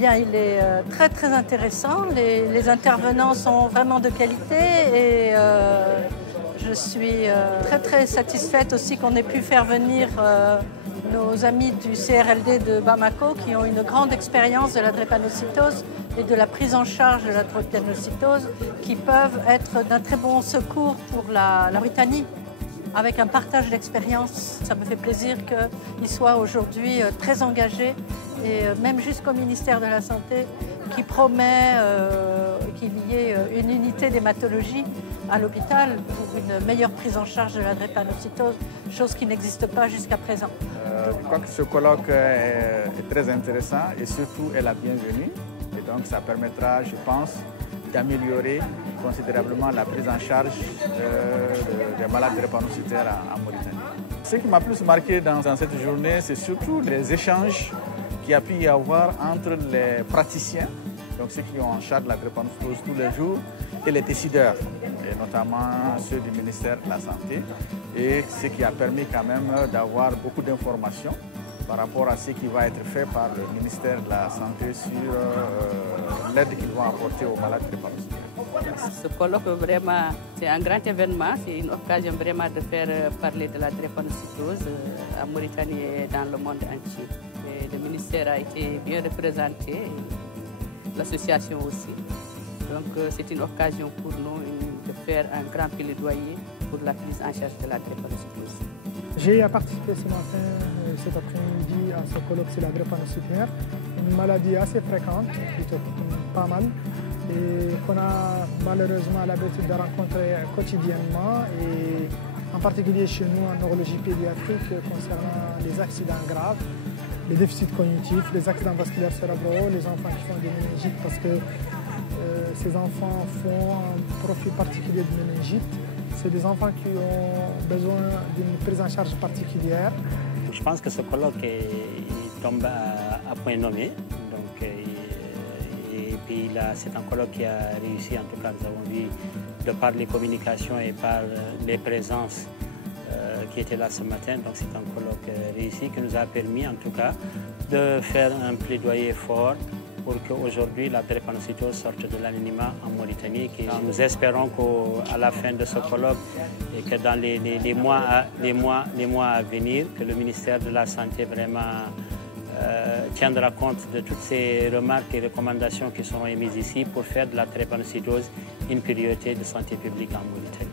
bien, il est très intéressant. Les intervenants sont vraiment de qualité et je suis très satisfaite aussi qu'on ait pu faire venir nos amis du CRLD de Bamako qui ont une grande expérience de la drépanocytose et de la prise en charge de la drépanocytose qui peuvent être d'un très bon secours pour la Mauritanie avec un partage d'expérience. Ça me fait plaisir qu'ils soient aujourd'hui très engagés et même jusqu'au ministère de la Santé qui promet qu'il y ait une unité d'hématologie à l'hôpital pour une meilleure prise en charge de la drépanocytose, chose qui n'existe pas jusqu'à présent. Je crois que ce colloque est très intéressant et surtout est la bienvenue. Et donc ça permettra, je pense, d'améliorer considérablement la prise en charge des malades drépanocytaires en Mauritanie. Ce qui m'a plus marqué dans cette journée, c'est surtout les échanges qu'il y a pu y avoir entre les praticiens, donc ceux qui ont en charge de la drépanocytose tous les jours, et les décideurs, et notamment ceux du ministère de la Santé, et ce qui a permis quand même d'avoir beaucoup d'informations par rapport à ce qui va être fait par le ministère de la Santé sur l'aide qu'ils vont apporter aux malades drépanocytaires. Ce colloque, vraiment, c'est un grand événement, c'est une occasion vraiment de faire parler de la drépanocytose en Mauritanie et dans le monde entier. Et le ministère a été bien représenté, l'association aussi. Donc c'est une occasion pour nous de faire un grand plaidoyer pour la prise en charge de la drépanocytose. J'ai participé ce matin, cet après-midi, à ce colloque sur la drépanocytaire, une maladie assez fréquente, plutôt pas mal, et qu'on a malheureusement l'habitude de rencontrer quotidiennement, et en particulier chez nous en neurologie pédiatrique concernant les accidents graves, les déficits cognitifs, les accidents vasculaires cérébraux, les enfants qui font des méningites parce que ces enfants font un profil particulier de méningite. C'est des enfants qui ont besoin d'une prise en charge particulière. Je pense que ce colloque tombe à point nommé. Donc, et puis là, c'est un colloque qui a réussi. En tout cas, nous avons vu de par les communications et par les présences qui étaient là ce matin. Donc c'est un colloque réussi qui nous a permis en tout cas de faire un plaidoyer fort pour qu'aujourd'hui la drépanocytose sorte de l'anonymat en Mauritanie. Nous espérons qu'à la fin de ce colloque et que dans les mois à venir, que le ministère de la Santé vraiment tiendra compte de toutes ces remarques et recommandations qui seront émises ici pour faire de la drépanocytose une priorité de santé publique en Mauritanie.